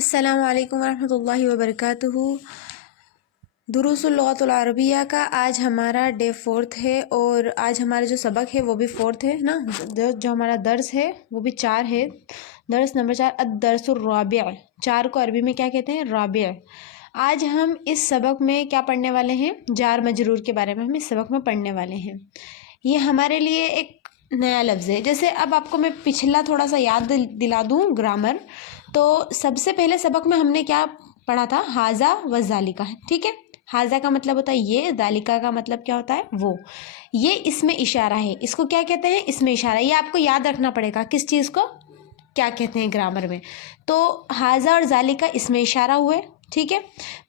अस्सलामु अलैकुम वरहमतुल्लाहि वबरकातुहू। दुरूसुल लुग़ातुल अरबिया का आज हमारा डे 4 है और आज हमारा जो सबक है वो भी 4 है ना। जो हमारा दर्स है वो भी 4 है। दर्स नंबर 4 अद-दर्सुर राबिअ। 4 को अरबी में क्या कहते हैं? राबिअ। आज हम इस सबक में क्या पढ़ने वाले हैं? जार मजरूर के बारे में हम इस सबक में पढ़ने वाले हैं। ये हमारे लिए एक नया लफ्ज़ है। जैसे अब आपको मैं पिछला थोड़ा सा याद दिला दूँ ग्रामर, तो सबसे पहले सबक में हमने क्या पढ़ा था? हाजा व ज़ालिका। ठीक है, हाजा का मतलब होता है ये, ज़ालिका का मतलब क्या होता है? वो। ये इसमें इशारा है, इसको क्या कहते हैं? इसमें इशारा। ये आपको याद रखना पड़ेगा किस चीज़ को क्या कहते हैं ग्रामर में। तो हाजा और ज़ालिका इसमें इशारा हुए। ठीक है,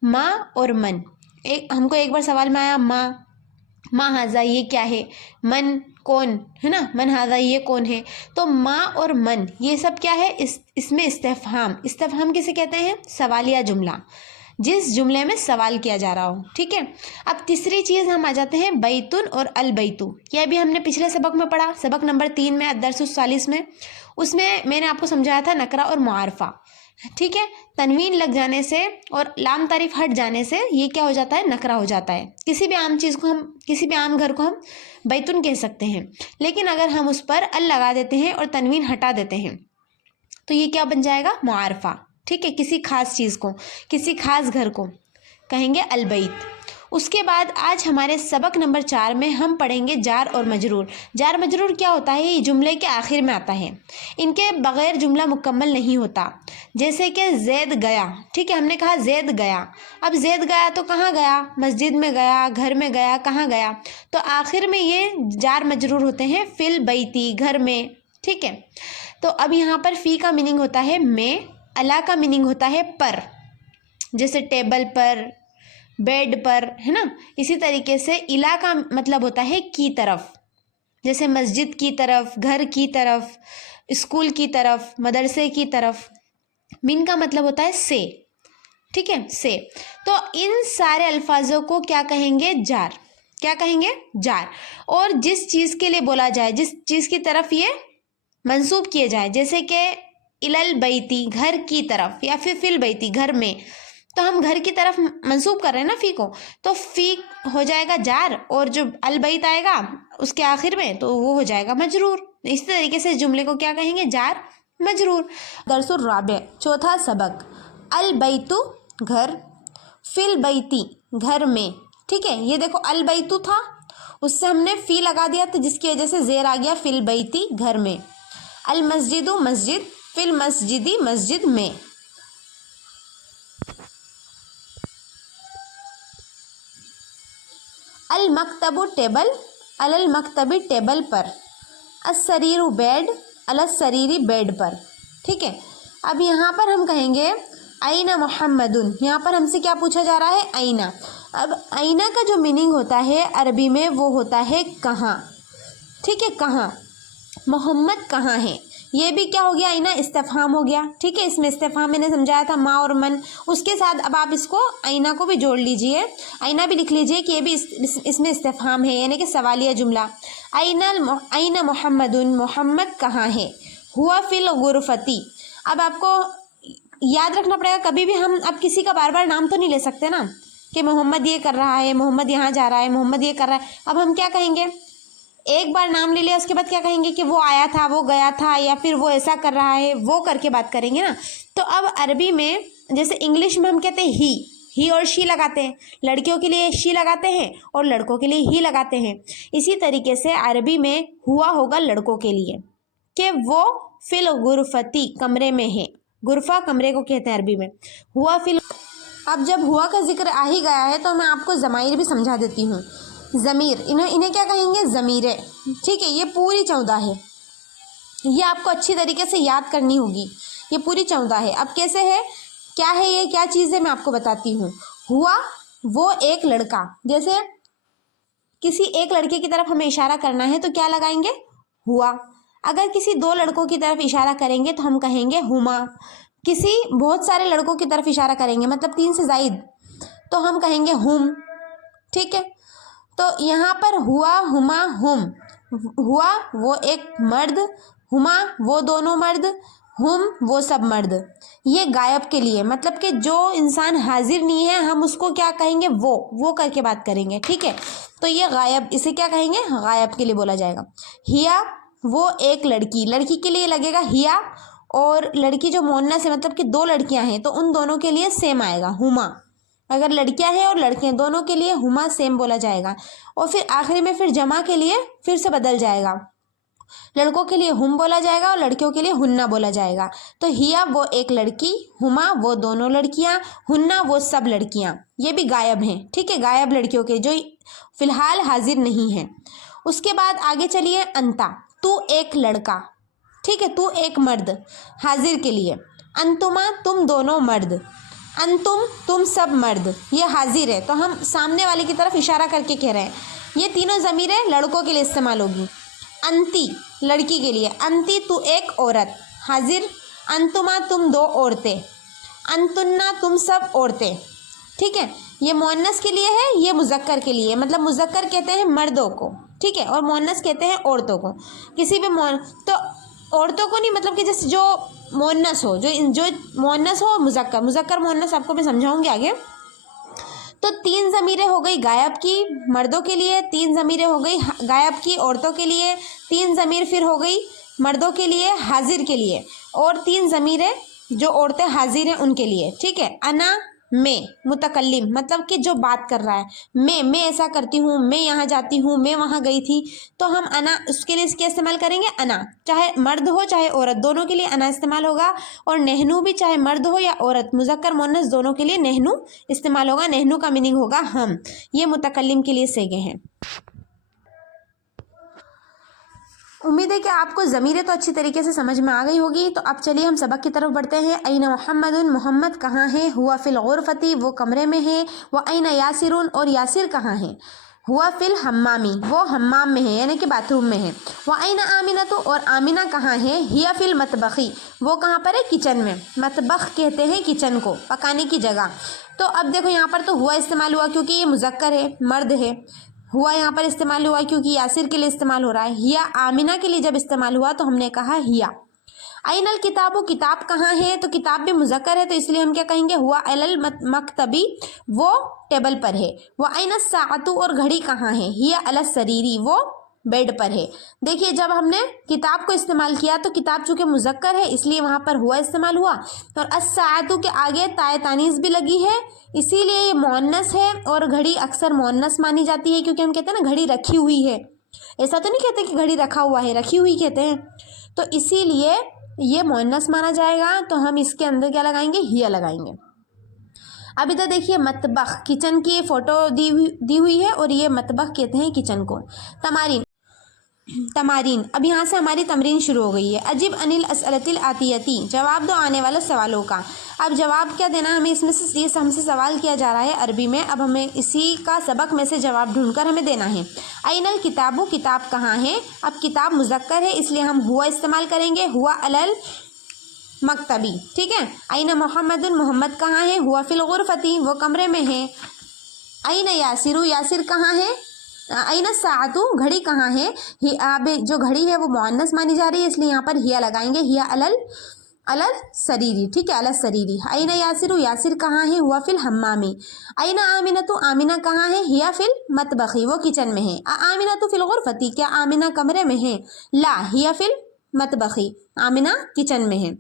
माँ और मन। हमको एक बार सवाल में आया माँ हाजा ये क्या है? मन कौन है ना, मन हाजा ये कौन है? तो माँ और मन ये सब क्या है? इसमें इस्तेफहाम किसे कहते हैं? सवालिया जुमला, जिस जुमले में सवाल किया जा रहा हो। ठीक है, अब तीसरी चीज़ हम आ जाते हैं बैतुन और अल बैतु। यह भी हमने पिछले सबक में पढ़ा, सबक नंबर 3 में अद-दर्सुस सालिस में। उसमें मैंने आपको समझाया था नकरा और मुआरफा। ठीक है, तनवीन लग जाने से और लाम तारीफ हट जाने से ये क्या हो जाता है? नकरा हो जाता है। किसी भी आम चीज़ को हम, किसी भी आम घर को हम बैतुन कह सकते हैं, लेकिन अगर हम उस पर अल लगा देते हैं और तनवीन हटा देते हैं तो ये क्या बन जाएगा? मुआरफा। ठीक है, किसी खास चीज़ को, किसी खास घर को कहेंगे अलबैत। उसके बाद आज हमारे सबक नंबर 4 में हम पढ़ेंगे जार और मजरूर। जार मजरूर क्या होता है? ये जुमले के आखिर में आता है, इनके बगैर जुमला मुकम्मल नहीं होता। जैसे कि जैद गया। ठीक है, हमने कहा जैद गया। अब जैद गया तो कहाँ गया? मस्जिद में गया, घर में गया, कहाँ गया? तो आखिर में ये जार मजरूर होते हैं फिल बैती, घर में। ठीक है, तो अब यहाँ पर फ़ी का मीनिंग होता है में, अला का मीनिंग होता है पर, जैसे टेबल पर, बेड पर, है ना। इसी तरीके से इला का मतलब होता है की तरफ, जैसे मस्जिद की तरफ, घर की तरफ, स्कूल की तरफ, मदरसे की तरफ। मिन का मतलब होता है से। ठीक है, से। तो इन सारे अल्फाजों को क्या कहेंगे? जार। क्या कहेंगे? जार। और जिस चीज़ के लिए बोला जाए, जिस चीज़ की तरफ ये मंसूब किए जाए, जैसे कि इलल बैती, घर की तरफ, या फिर फिल बैती, घर में, तो हम घर की तरफ मंसूब कर रहे हैं ना फ़ी को, तो फ़ी हो जाएगा जार, और जो अल बैत आएगा उसके आखिर में तो वो हो जाएगा मजरूर। इस तरीके से जुमले को क्या कहेंगे? जार मजरूर। दरसुर राबे, चौथा सबक। अल बैतु घर, फिल बैती घर में। ठीक है, ये देखो अल बैतु था, उससे हमने फ़ी लगा दिया तो जिसकी वजह से ज़ेर आ गया फिल बैती घर में। अल मस्जिदु मस्जिद, फिल मस्जिदी मस्जिद में। अल मकतबु टेबल, अलल मकतबी टेबल पर। अस्सरीरु बेड, अलस सरीरी बेड पर। ठीक है, अब यहाँ पर हम कहेंगे आइना मोहम्मदुन। यहाँ पर हमसे क्या पूछा जा रहा है? आइना। अब आइना का जो मीनिंग होता है अरबी में वो होता है कहाँ। ठीक है, कहाँ। मोहम्मद कहाँ है? ये भी क्या हो गया? आइना इस्तेफहाम हो गया। ठीक है, इसमें इस्तेफहाम मैंने समझाया था माँ और मन, उसके साथ अब आप इसको आइना को भी जोड़ लीजिए, आइना भी लिख लीजिए कि ये भी इसमें इस्तेफहाम है, यानी कि सवालिया जुमला। आइना मोहम्मदुन, मोहम्मद कहाँ है? हुआ फिल गुरफती। अब आपको याद रखना पड़ेगा, कभी भी हम अब किसी का बार बार नाम तो नहीं ले सकते ना, कि मोहम्मद ये कर रहा है, मोहम्मद यहाँ जा रहा है, मोहम्मद ये कर रहा है। अब हम क्या कहेंगे? एक बार नाम ले लिया, उसके बाद क्या कहेंगे? कि वो आया था, वो गया था, या फिर वो ऐसा कर रहा है, वो करके बात करेंगे ना। तो अब अरबी में, जैसे इंग्लिश में हम कहते हैं ही और शी लगाते हैं, लड़कियों के लिए शी लगाते हैं और लड़कों के लिए ही लगाते हैं। इसी तरीके से अरबी में हुआ होगा लड़कों के लिए, कि वो फिल गुरफती कमरे में है। गुरफा कमरे को कहते हैं अरबी में। हुआ फिल। अब जब हुआ का जिक्र आ ही गया है तो मैं आपको ज़माइर भी समझा देती हूँ। ज़मीर, इन्हें क्या कहेंगे? ज़मीरें। ठीक है, ये पूरी 14 है, ये आपको अच्छी तरीके से याद करनी होगी। ये पूरी 14 है। अब कैसे है, क्या है ये, क्या चीज़ है, मैं आपको बताती हूँ। हुआ वो एक लड़का, जैसे किसी एक लड़के की तरफ हमें इशारा करना है तो क्या लगाएंगे? हुआ। अगर किसी दो लड़कों की तरफ इशारा करेंगे तो हम कहेंगे हुमा। किसी बहुत सारे लड़कों की तरफ इशारा करेंगे, मतलब 3 से ज़ायद, तो हम कहेंगे हुम। ठीक है, तो यहाँ पर हुआ, हुमा, हुम। हुआ वो एक मर्द, हुमा वो दोनों मर्द, ہم وہ سب مرد. یہ غائب کے لیے مطلب کہ جو انسان حاضر نہیں ہے ہم اس کو کیا کہیں گے وہ کر کے بات کریں گے. ٹھیک ہے, تو یہ غائب, اسے کیا کہیں گے, غائب کے لیے بولا جائے گا. ہیا وہ ایک لڑکی, لڑکی کے لیے لگے گا ہیا, اور لڑکی جو مؤنث ہے مطلب کہ دو لڑکیاں ہیں تو ان دونوں کے لیے سیم آئے گا ہما. اگر لڑکیاں ہیں اور لڑکے ہیں دونوں کے لیے ہما سیم بولا جائے گا. اور پھر آخری میں پھر جمع کے لیے پھر سے بدل جائے گا, لڑکوں کے لیے ہم بولا جائے گا اور لڑکیوں کے لیے ہننا بولا جائے گا. تو ہیا وہ ایک لڑکی, ہما وہ دونوں لڑکیاں, ہننا وہ سب لڑکیاں. یہ بھی غائب ہیں. ٹھیک ہے, غائب لڑکیوں کے جو فی الحال حاضر نہیں ہیں. اس کے بعد آگے چلیے, انتا تو ایک لڑکا. ٹھیک ہے, تو ایک مرد حاضر کے لیے. انتما تم دونوں مرد. انتم تم سب مرد. یہ حاضر ہے تو ہم سامنے والے کی طرف اشارہ کر کے کہہ رہے ہیں. یہ تینوں ضمیریں لڑکوں کے لیے استعمال ہوگی. انتی لڑکی کے لیے, انتی تو ایک عورت حاضر. انتما تم دو عورتیں. انتنا تم سب عورتیں. ٹھیک ہے, یہ مؤنث کے لیے ہے, یہ مذکر کے لیے, مطلب مذکر کہتے ہیں مردوں کو, ٹھیک ہے, اور مؤنث کہتے ہیں عورتوں کو. کسی بھی تو عورتوں کو نہیں, مطلب کہ جیسے جو مؤنث ہو, جو مؤنث ہو مذکر, مذکر مؤنث آپ کو میں سمجھاؤں گی آگے. تو تین ضمیریں ہو گئی غائب کی مردوں کے لیے, تین ضمیریں ہو گئی غائب کی عورتوں کے لیے, تین ضمیر پھر ہو گئی مردوں کے لیے حاضر کے لیے, اور تین ضمیریں جو عورتیں حاضر ہیں ان کے لیے. ٹھیک ہے, انا میں متکلم مطلب کہ جو بات کر رہا ہے, میں ایسا کرتی ہوں, میں یہاں جاتی ہوں, میں وہاں گئی تھی, تو ہم انا اس کے لیے کیا استعمال کریں گے, انا. چاہے مرد ہو چاہے عورت دونوں کے لیے انا استعمال ہوگا. اور نہنو بھی چاہے مرد ہو یا عورت مذکر مؤنث دونوں کے لیے نہنو استعمال ہوگا. نہنو کا میننگ ہوگا ہم. یہ متکلم کے لیے صیغے ہیں. امید ہے کہ آپ کو ضمیریں تو اچھی طریقے سے سمجھ میں آ گئی ہوگی. تو اب چلیے ہم سبق کی طرف بڑھتے ہیں. این محمد, محمد کہاں ہے. ہوا فی الغرفتی وہ کمرے میں ہے. و این یاسر, اور یاسر کہاں ہے. ہوا فی الحمامی وہ حمام میں ہے یعنی کہ باتھ روم میں ہے. و این آمنہ, اور آمنہ کہاں ہے. ہی فی المطبخی وہ کہاں پر ہے, کچن میں. مطبخ کہتے ہیں کچن کو, پکانے کی جگہ. تو اب دیکھو یہاں پر تو ہوا استعمال ہوا کیونکہ یہ مذکر ہے, مرد ہے. ہوا یہاں پر استعمال ہوا کیونکہ یاسر کے لیے استعمال ہو رہا ہے. ہیا آمنہ کے لیے جب استعمال ہوا تو ہم نے کہا ہیا. این الکتاب, کتاب کہاں ہے. تو کتاب بھی مذکر ہے تو اس لیے ہم کیا کہیں گے, ہوا علی المکتبی وہ ٹیبل پر ہے. و این الساعۃ, اور گھڑی کہاں ہے. ہیا علی السریری وہ بیڈ پر ہے. دیکھیے جب ہم نے کتاب کو استعمال کیا تو کتاب چونکہ مذکر ہے اس لیے وہاں پر ہوا استعمال ہوا, اور الساعۃ کے آگے تائے تانیث بھی لگی ہے اسی لیے یہ مؤنث ہے. اور گھڑی اکثر مؤنث مانی جاتی ہے کیونکہ ہم کہتے ہیں نا گھڑی رکھی ہوئی ہے, ایسا تو نہیں کہتے کہ گھڑی رکھا ہوا ہے, رکھی ہوئی کہتے ہیں. تو اسی لیے یہ مؤنث مانا جائے گا تو ہم اس کے اندر کیا لگائیں گے, ہیا لگائیں گے. اب ادھر دیکھیے مطبخ, کچن کی فوٹو دی ہوئی ہے اور یہ مطبخ کہتے ہیں کچن کو. تمارین, اب یہاں سے ہماری تمرین شروع ہو گئی ہے. اجب عن الاسئلۃ الآتیۃ, جواب دو آنے والے سوالوں کا. اب جواب کیا دینا ہمیں, اس میں سے یہ ہم سے سوال کیا جا رہا ہے عربی میں, اب ہمیں اسی کا سبق میں سے جواب ڈھونڈ کر ہمیں دینا ہے. این الکتاب, کتاب کہاں ہے. اب کتاب مذکر ہے اس لیے ہم ہوا استعمال کریں گے, ہوا علی المکتبی. ٹھیک ہے, این محمد, محمد کہاں ہے. ہوا فی الغرفتی وہ کمرے میں ہے. این یاسر, یاسر کہاں ہے. این الساعۃ, گھڑی کہاں ہے. جو گھڑی ہے وہ مؤنث مانی جا رہی ہے اس لیے یہاں پر ہیا لگائیں گے, ہیا علی السریری. ٹھیک ہے, علی السریری. این یاسر, یاسر کہاں ہے. ہوا فی الحمامی. این آمنہ, آمنہ کہاں ہے. ہیا فی المطبخی وہ کچن میں ہے. آمنہ فی الغرفتی, کیا آمنہ کمرے میں ہے. لا ہیا فی المطبخی, آمنہ کچن میں ہے.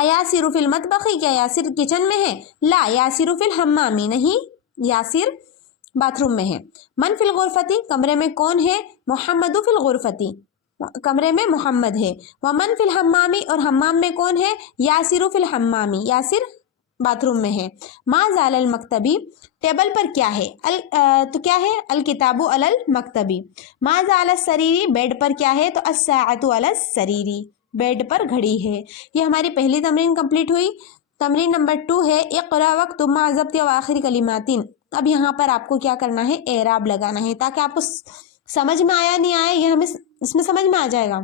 ایاسر فی المطبخی, کیا یاسر کچن میں ہے. لا یاسر فی الحمامی, نہیں یاسر باتھ روم میں ہے. من فی الغرفتی, کمرے میں کون ہے. محمد فی الغرفتی, کمرے میں محمد ہے. ومن فی الحمامی, اور حمام میں کون ہے. یاسر فی الحمامی, یاسر باتھ روم میں ہے. ما زال المکتبی, ٹیبل پر کیا ہے. تو کیا ہے, الکتاب علی المکتبی. ما زال السریری, بیڈ پر کیا ہے. تو الساعۃ علی السریری, بیڈ پر گھڑی ہے. یہ ہماری پہلی تمرین کمپلیٹ ہوئی. تمرین نمبر 2 ہے اقرا وکتب ما ضبط و آخر کلمات. اب یہاں پر آپ کو کیا کرنا ہے, اعراب لگانا ہے تاکہ آپ کو سمجھ میں آیا نہیں آیا یہ ہمیں اس میں سمجھ میں آ جائے گا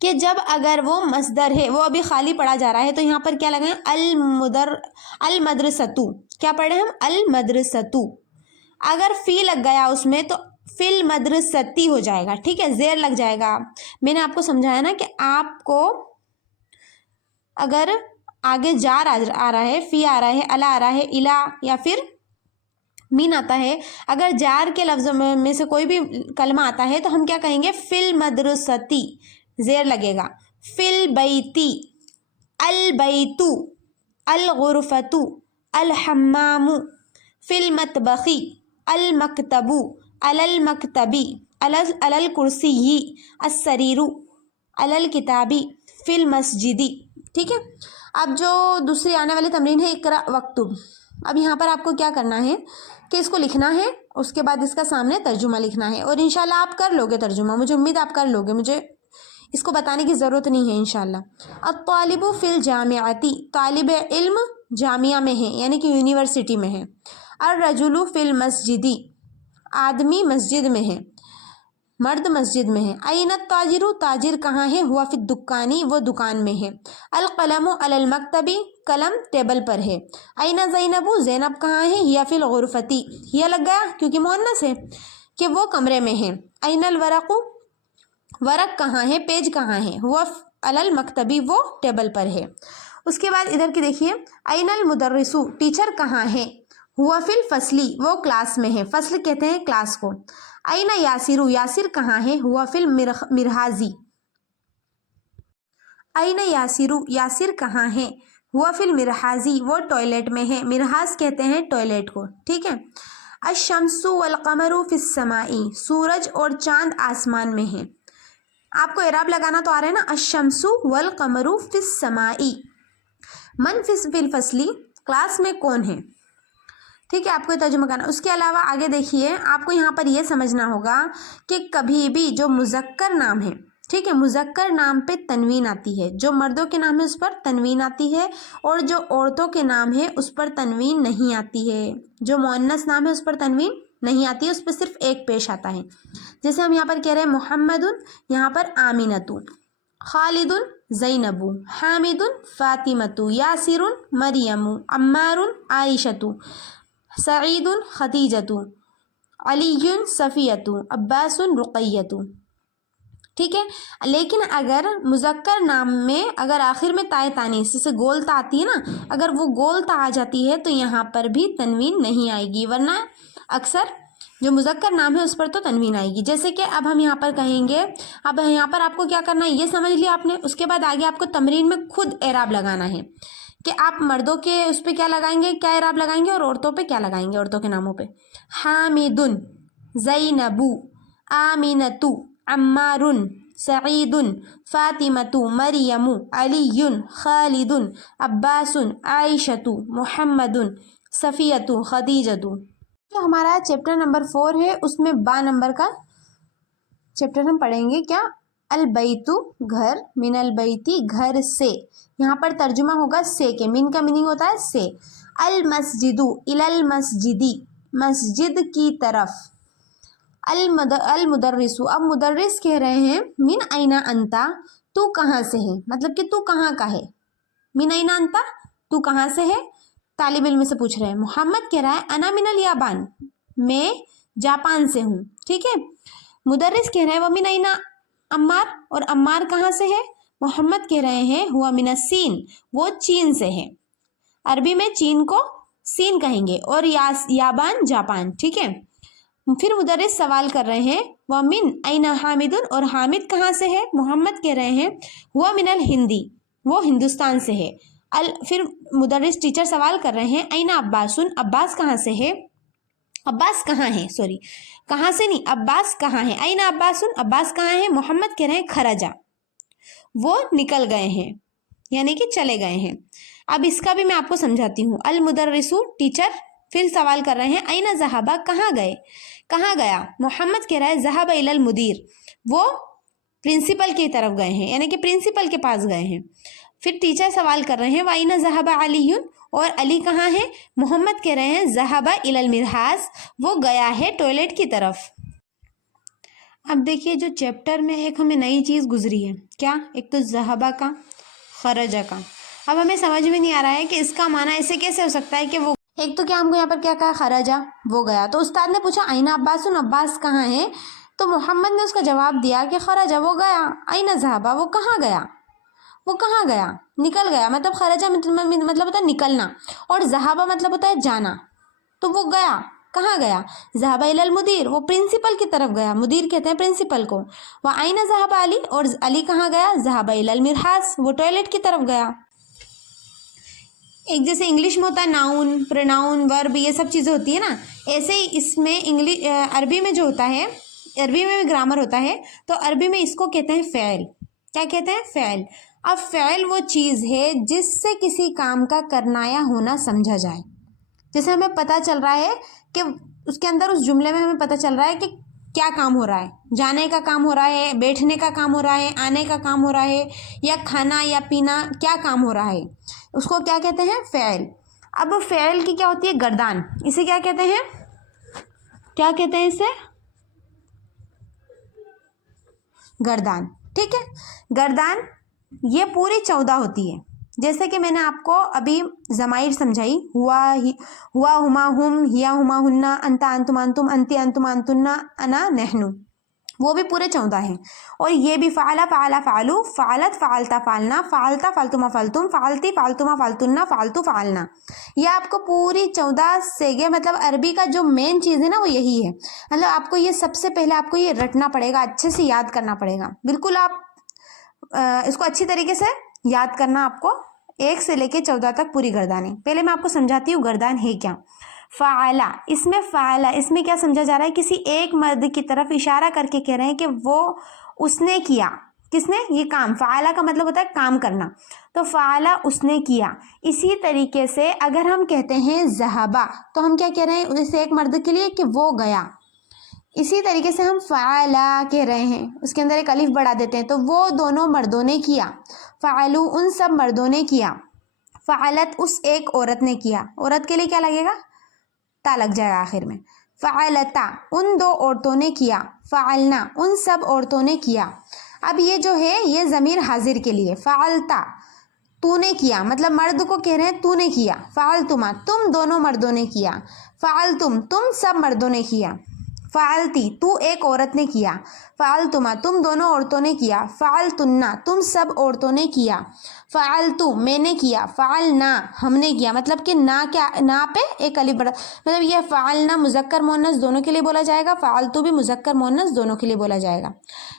کہ جب اگر وہ مصدر ہے وہ ابھی خالی پڑھا جا رہا ہے تو یہاں پر کیا لگائیں, المدرستو. کیا پڑھیں ہم, المدرستو. اگر فی لگ گیا اس میں تو فی المدرستی ہو جائے گا. ٹھیک ہے, زیر لگ جائے گا. میں نے آپ کو سمجھایا نا کہ آپ کو अगर आगे जार आ रहा है, फ़ी आ रहा है, अला आ रहा है, इला या फिर मीन आता है, अगर जार के लफ्ज़ों में से कोई भी कलमा आता है तो हम क्या कहेंगे, फिल मदरसती, ज़ेर लगेगा, फिल बैती, अल बैतु, अल गुरफतु, अल हम्मामु, फिल मतबखी, अल मकतबु, अलल मकतबी, अलल कुर्सी, अस्सरीरु, अलल किताबी, फिल मस्जिदी। ठीक है। अब जो दूसरी आने वाली तमरीन है इकरा वक्तुब। अब यहाँ पर आपको क्या करना है कि इसको लिखना है, उसके बाद इसका सामने तर्जुमा लिखना है, और इंशाल्लाह आप कर लोगे तर्जुमा, मुझे उम्मीद आप कर लोगे, मुझे इसको बताने की ज़रूरत नहीं है इंशाल्लाह। अत्तालिबु फिल जामियाती, तालिब इल्म जामिया में है यानी कि यूनिवर्सिटी में है। अर्रजुलु फिल मस्जिदी, आदमी मस्जिद में है, मर्द मस्जिद में है। अयनत ताजिरु, ताजिर कहाँ है, हुआ फिर दुकानी, वो दुकान में है। अल कलमु अलल मकतबी, कलम टेबल पर है। अयना ज़ैनबु, ज़ैनब कहाँ है, हिया फिल गुरफती, हिया लग गया क्योंकि मुअन्नस है कि वो कमरे में है। अयनल वरक़ु, वरक कहाँ है, पेज कहाँ है, हुआ अलल मकतबी, वो टेबल पर है। उसके बाद इधर की देखिए, अयनल मुदर्रिसु, टीचर कहाँ है, हुआ फिल फसली, वो क्लास में है, फसल कहते हैं क्लास को। अयना यासिरु, यासिर कहाँ है, हुआ फिल मिरहाजी। अयना यासिरु, यासिर कहाँ है, हुआ फिल मिरहाजी, वो टॉयलेट में है, मिरहाज कहते हैं टॉयलेट को। ठीक है। अश-शम्सु वल क़मरु फिस समाई, सूरज और चांद आसमान में है। आपको एराब लगाना तो आ रहा है ना, अश-शम्सु वल क़मरु फिस समाई, मन फिल फसली, क्लास में कौन है। ठीक है, आपको ये तर्जुमा करना। उसके अलावा आगे देखिए, आपको यहाँ पर ये समझना होगा कि कभी भी जो मुज़क्कर नाम है, ठीक है, मुज़क्कर नाम पे तनवीन आती है, जो मर्दों के नाम है उस पर तनवीन आती है, और जो औरतों के नाम है उस पर तनवीन नहीं आती है। जो मुअन्नस नाम है उस पर तनवीन नहीं आती है, उस पर सिर्फ एक पेश आता है। जैसे हम यहाँ पर कह रहे हैं मुहम्मदुन, यहाँ पर आमिनतु, खालिदुन ज़ैनबु, हामिदुन फ़ातिमतु, यासिरुन मरियमु, अम्मारुन आयशतु, सईदुन खदीजतु, अलीयुन सफ़ियतु, अब्बासुन रुक़य्यतु। ठीक है। लेकिन अगर मुज़क्कर नाम में अगर आखिर में ताए तानीस, जैसे गोल ता आती है ना, अगर वो गोल ता आ जाती है तो यहाँ पर भी तनवीन नहीं आएगी, वरना अक्सर जो मुज़क्कर नाम है उस पर तो तनवीन आएगी। जैसे कि अब हम यहाँ पर कहेंगे, अब यहाँ पर आपको क्या करना है ये समझ लिया आपने। उसके बाद आगे आपको तमरीन में खुद एराब लगाना है कि आप मर्दों के उस पर क्या लगाएंगे, क्या एराब लगाएंगे, और औरतों पे क्या लगाएंगे, औरतों के नामों पे। हामिदुन, ज़ैनबु, आमिनतु, अम्मारुन, सईदुन, फ़ातिमतु, मरियमु, अलीयुन, खालिदुन, अब्बासुन, आयशतु, मुहम्मदुन, सफ़ियतु, खदीजतु। जो हमारा चैप्टर नंबर 4 है उसमें बा नंबर का चैप्टर हम पढ़ेंगे क्या, अलबैतु, घर, मिनल बैती, घर से। यहाँ पर तर्जुमा होगा से के, मिन का मीनिंग होता है से। अल मस्जिदु, इलल मस्जिदी, मस्जिद की तरफ। अल मुदर्रिसु, अब मुदर्रिस कह रहे हैं मिन ऐना अंता, तू कहाँ से है, मतलब कि तू कहाँ का है। मिन ऐना अंता, तू कहाँ से है, तालिब इल्म से पूछ रहे हैं। मोहम्मद कह रहा है अना मिनल याबान, मैं जापान से हूँ। ठीक है। मुदर्रिस कह रहे हैं वो मिन ऐना अम्मार, और अम्मार कहाँ से है, मोहम्मद कह रहे हैं हुआ मिन सीन, वो चीन से है। अरबी में चीन को सीन कहेंगे, और याबान जापान। ठीक है। फिर मुदर्रिस सवाल कर रहे हैं वह मिन ऐना हामिदुन, और हामिद कहाँ से है, मोहम्मद कह रहे हैं हुआ मिनल हिंदी, वो हिंदुस्तान से है। फिर मुदर्रिस टीचर सवाल कर रहे हैं ऐना अब्बासुन, अब्बास कहाँ से है, अब्बास कहाँ है, सॉरी कहाँ से नहीं, अब्बास कहाँ है। ऐना अब्बासुन, अब्बास कहाँ है, मोहम्मद कह रहे हैं खरजा, वो निकल गए हैं, यानी कि चले गए हैं। अब इसका भी मैं आपको समझाती हूँ। अल मुदर्रिसु, टीचर फिर सवाल कर रहे हैं ऐना ज़हाबा, कहाँ गए, कहाँ गया। मोहम्मद कह रहा है ज़हाबा इलल मुदीर, वो प्रिंसिपल की तरफ गए हैं, यानी कि प्रिंसिपल के पास गए हैं। फिर टीचर सवाल कर रहे हैं वाइना ज़हाबा अलीयुन, और अली कहाँ है, मोहम्मद कह रहे हैं ज़हाबा इलल मिरहास, वो गया है टॉयलेट की तरफ। अब देखिए जो चैप्टर में एक हमें नई चीज़ गुजरी है, क्या, एक तो ज़हाबा का, खरजा का। अब हमें समझ में नहीं आ रहा है कि इसका माना ऐसे कैसे हो सकता है कि वो, एक तो क्या हमको यहाँ पर क्या कहा, खरजा, वो गया। तो उस्ताद ने पूछा ऐना अब्बासुन, अब्बास कहाँ है, तो मोहम्मद ने उसका जवाब दिया कि खरजा, वो गया। ऐना ज़हाबा, वो कहाँ गया, वो कहाँ गया, निकल गया, मतलब खरजा मतलब होता है निकलना, और ज़हाबा मतलब होता है जाना, तो वो गया, कहाँ गया, ज़हाबा इलल मुदीर, वो प्रिंसिपल की तरफ गया, मुदीर कहते हैं प्रिंसिपल को। व आइना ज़हाबा अली, और अली कहाँ गया, ज़हाबा इलल मिरहास, वो टॉयलेट की तरफ गया। एक जैसे इंग्लिश में होता है नाउन, प्रोनाउन, वर्ब, ये सब चीज़ें होती है ना, ऐसे ही इसमें अरबी में जो होता है, अरबी में भी ग्रामर होता है, तो अरबी में इसको कहते हैं फ़ेल। क्या कहते हैं, फ़ेल। अब फ़ेल वो चीज़ है जिससे किसी काम का करना या होना समझा जाए। जैसे हमें पता चल रहा है कि उसके अंदर, उस जुमले में हमें पता चल रहा है कि क्या काम हो रहा है, जाने का काम हो रहा है, बैठने का काम हो रहा है, आने का काम हो रहा है, या खाना या पीना, क्या काम हो रहा है, उसको क्या कहते हैं, फ़ेल। अब फ़ेल की क्या होती है, गर्दान, इसे क्या कहते हैं, क्या कहते हैं इसे, गर्दान। ठीक है, गर्दान ये पूरी 14 होती है। जैसे कि मैंने आपको अभी ज़माइर समझाई, हुआ, हुमा, हुम, हिया, हुमा, हुन्ना, अंता, अंतुम, अंतुम, अंती, अंतुम, अंतुन्ना, अना, नहनु, वो भी पूरे 14 हैं। और ये भी फ़ाला, फ़ाला, फ़ालू, फ़ालत, फ़ालता, फ़ालना, फ़ालता, फ़ालतुमा, फ़ालतुम, फ़ालती, फ़ालतुमा, फ़ालतुन्ना, फ़ालतू, फ़ालना, ये आपको पूरी 14 सेगे, मतलब अरबी का जो मेन चीज़ है ना वो यही है। मतलब आपको ये सबसे पहले आपको ये रटना पड़ेगा, अच्छे से याद करना पड़ेगा। बिल्कुल आप इसको अच्छी तरीके से याद करना, आपको 1 से लेके 14 तक पूरी गर्दानी। पहले मैं आपको समझाती हूँ गर्दान है क्या। फ़ाला, इसमें फ़ाला, इसमें क्या समझा जा रहा है, किसी एक मर्द की तरफ इशारा करके कह रहे हैं कि वो, उसने किया, किसने, ये काम। फ़ाला का मतलब होता है काम करना, तो फ़ाला उसने किया। इसी तरीके से अगर हम कहते हैं ज़हाबा, तो हम क्या कह रहे हैं उस एक मर्द के लिए कि वो गया। इसी तरीके से हम फ़ाला कह रहे हैं, उसके अंदर एक अलिफ बढ़ा देते हैं, तो वो दोनों मर्दों ने किया। फ़ालू, उन सब मर्दों ने किया। फ़ालत, उस एक औरत ने किया। औरत के लिए क्या लगेगा, ता लग जाएगा आखिर में। फ़ालता, उन 2 औरतों ने किया। फ़ालना, उन सब औरतों ने किया। अब ये जो है ये ज़मीर हाजिर के लिए, फ़ालता, तूने किया, मतलब मर्द को कह रहे हैं तूने किया। फ़ालतुमा, तुम दोनों मर्दों ने किया। फ़ालतुम, तुम सब मर्दों ने किया। फ़ालती, तू एक औरत ने किया। फ़ालतुमा, तुम दोनों औरतों ने किया। फ़ालतुन्ना, तुम सब औरतों ने किया। फ़ालतू, मैंने किया। फ़ालना, हमने किया, मतलब कि ना, क्या, ना पे एक अलिफ बड़ा, मतलब ये फ़ालना मुज़क्कर मुअन्नस दोनों के लिए बोला जाएगा, फ़ालतू भी मुज़क्कर मुअन्नस दोनों के लिए बोला जाएगा।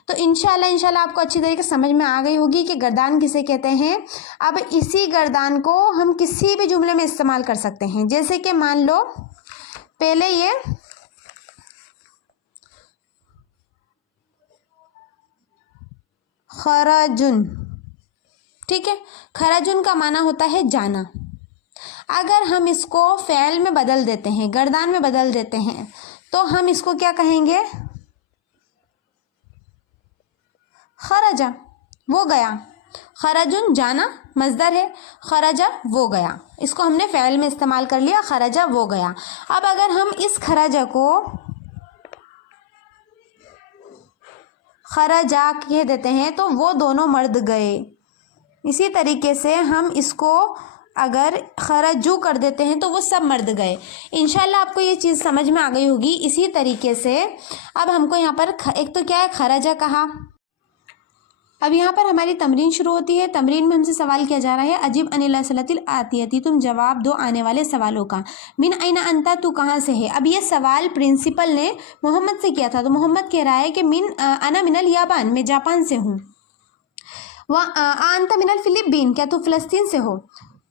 तो इंशाल्लाह आपको अच्छी तरीके से समझ में आ गई होगी कि गर्दान किसे कहते हैं। अब इसी गर्दान को हम किसी भी जुमले में इस्तेमाल कर सकते हैं। जैसे कि मान लो पहले ये खराजुन, ठीक है, खराजुन का माना होता है जाना। अगर हम इसको फ़ेल में बदल देते हैं, गर्दान में बदल देते हैं, तो हम इसको क्या कहेंगे, खरजा, वो गया। खरजुन जाना मज़दर है, खरजा वो गया, इसको हमने फ़ेल में इस्तेमाल कर लिया, खरजा वो गया। अब अगर हम इस खरजा को खरजा कह देते हैं तो वो दोनों मर्द गए। इसी तरीके से हम इसको अगर खरजू कर देते हैं तो वो सब मर्द गए। इंशाल्लाह आपको ये चीज़ समझ में आ गई होगी। इसी तरीके से अब हमको यहाँ पर एक तो क्या है, खरजा कहा। अब यहाँ पर हमारी तमरीन शुरू होती है। तमरीन में हमसे सवाल किया जा रहा है, अजीब अनिल असलतिल आतियती, तुम जवाब दो आने वाले सवालों का। मिन आइना अंता, तू कहाँ से है। अब ये सवाल प्रिंसिपल ने मोहम्मद से किया था, तो मोहम्मद कह रहा है कि अना मिनल याबान, मैं जापान से हूँ। वह अंता मिनल फिलिपीन, क्या तू फ़लस्तीन से हो।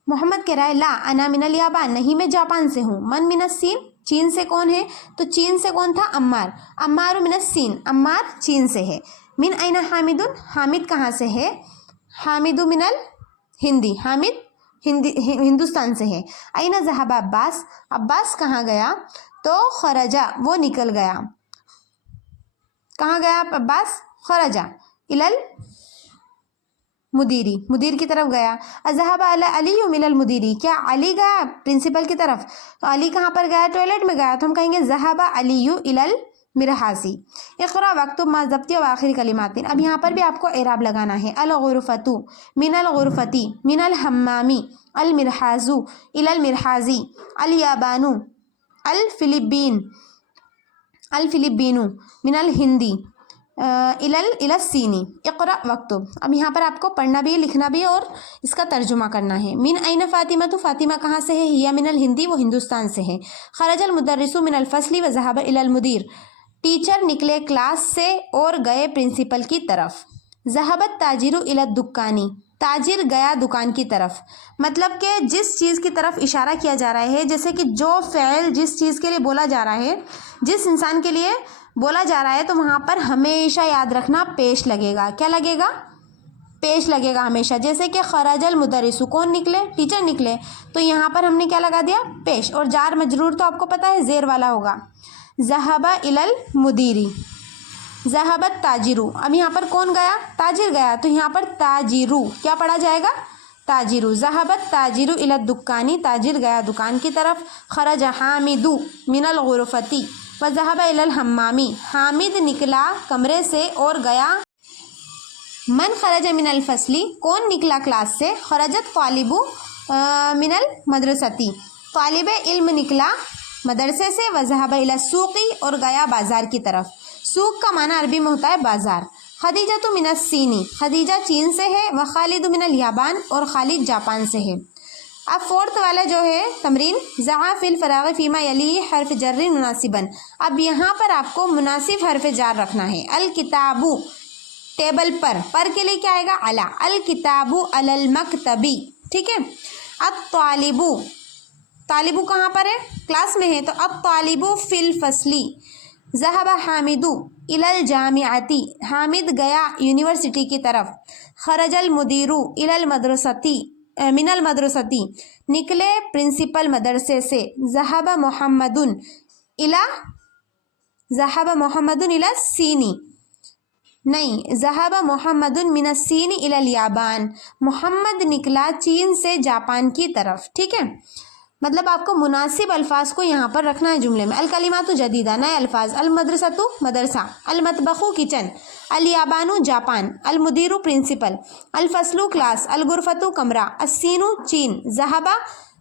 मोहम्मद कह रहा है ला अना मिनल याबान, नहीं मैं जापान से हूँ। मन मिनस सीन, चीन से कौन है, तो चीन से कौन था, अम्मार। अम्मार मिनस सीन, अम्मार चीन से है। मिन आइना हामिदुन, हामिद कहाँ से है। हामिदु मिनल हिंदी, हामिद हिंदुस्तान से है। आइना ज़हाबा अब्बास, अब्बास कहाँ गया, तो खरजा वो निकल गया। कहाँ गया अब्बास, खरजा इलल मुदीरी, मुदीर की तरफ गया। अज़हबा अली मिलल मुदीरी, क्या अली गया प्रिंसिपल की तरफ, तो अली कहाँ पर गया, टॉयलेट में गया, तो हम कहेंगे ज़हबा अलीयु इलल मिरहासी। इक़रा वक्तुब मा ज़ब्ती व आखिरी कलिमातिन। अब यहाँ पर भी आपको एराब लगाना है। अल गुरफ़तु मिनल गुरफ़ती, मिनल हम्मामी, अल मिरहाज़ु इलल मिरहाज़ी, अल याबानु, अल फिलिपीन, अल फिलिपीनु, मिनल हिंदी, السینی اقرا وکتب. اب یہاں پر آپ کو پڑھنا بھی ہے، لکھنا بھی ہے اور اس کا ترجمہ کرنا ہے. من این فاطمہ، تو فاطمہ کہاں سے ہے؟ ہی من الہندی، وہ ہندوستان سے ہے. خرج المدرس من الفصل وذهب الى المدیر، ٹیچر نکلے کلاس سے اور گئے پرنسپل کی طرف. ذهب التاجر الى الدکان، تاجر گیا دکان کی طرف. مطلب کہ جس چیز کی طرف اشارہ کیا جا رہا ہے، جیسے کہ جو فعل جس چیز کے لیے بولا جا رہا ہے، جس انسان کے لیے بولا جا رہا ہے، تو وہاں پر ہمیشہ یاد رکھنا پیش لگے گا. کیا لگے گا؟ پیش لگے گا ہمیشہ. جیسے کہ خرج المدرس، کون نکلے؟ ٹیچر نکلے. تو یہاں پر ہم نے کیا لگا دیا؟ پیش. اور جار مجرور تو آپ کو پتہ ہے زیر والا ہوگا. ذهب الى المدیر، ذهب التاجر. اب یہاں پر کون گیا؟ تاجر گیا. تو یہاں پر تاجرو کیا پڑھا جائے گا؟ تاجرو. ذهب التاجر الى الدکان، تاجر گیا دکان کی طرف. خرج حامد من الغرفۃ وذهب الى الحمام، حامد نکلا کمرے سے اور گیا. من خرج من الفصل، کون نکلا کلاس سے؟ خرجت طالب من المدرسۃ، طالب علم نکلا مدرسے سے. وذهب الى السوق، اور گیا بازار کی طرف. سوق کا معنی عربی میں ہوتا ہے بازار. خدیجہ من الصین، خدیجہ چین سے ہے. وخالد من الیابان، اور خالد جاپان سے ہے. اب فورتھ والا جو ہے تمرین، ضع فی الفراغ فیما یلی حرف جر مناسبا. اب یہاں پر آپ کو مناسب حرف جار رکھنا ہے. الکتاب، ٹیبل پر کے لیے کیا آئے گا؟ علی. الکتاب علی المکتبی. ٹھیک ہے. الطالب، طالب کہاں پر ہے؟ کلاس میں ہے. تو الطالب فی الفصل. ذهب حامد الی الجامعۃ، حامد گیا یونیورسٹی کی طرف. خرج المدیر الی المدرسۃ من المدرسۃ، نکلے پرنسپل مدرسے سے. ذهب محمد الی الصین، نہیں، ذهب محمد من الصین الی الیابان، محمد نکلا چین سے جاپان کی طرف. ٹھیک ہے. مطلب آپ کو مناسب الفاظ کو یہاں پر رکھنا ہے جملے میں. الکلمات جدیدہ، نئے الفاظ. المدرسۃ مدرسہ. المطبخ کچن. الیابان جاپان. المدیر پرنسپل. الفصل کلاس. الغرفۃ کمرہ. الصین چین. ذهب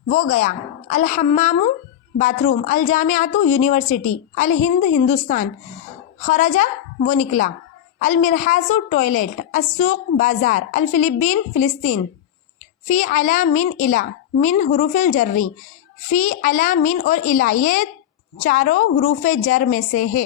وہ گیا. الحمام باتھ روم. الجامعۃ یونیورسٹی. الہند ہندوستان. خرج وہ نکلا. المرحاض ٹوائلٹ. السوق بازار. الفلپین فلسطین. فی علی من الی، من حروف الجری. فی علی من اور الی یہ چاروں حروف جر میں سے ہے.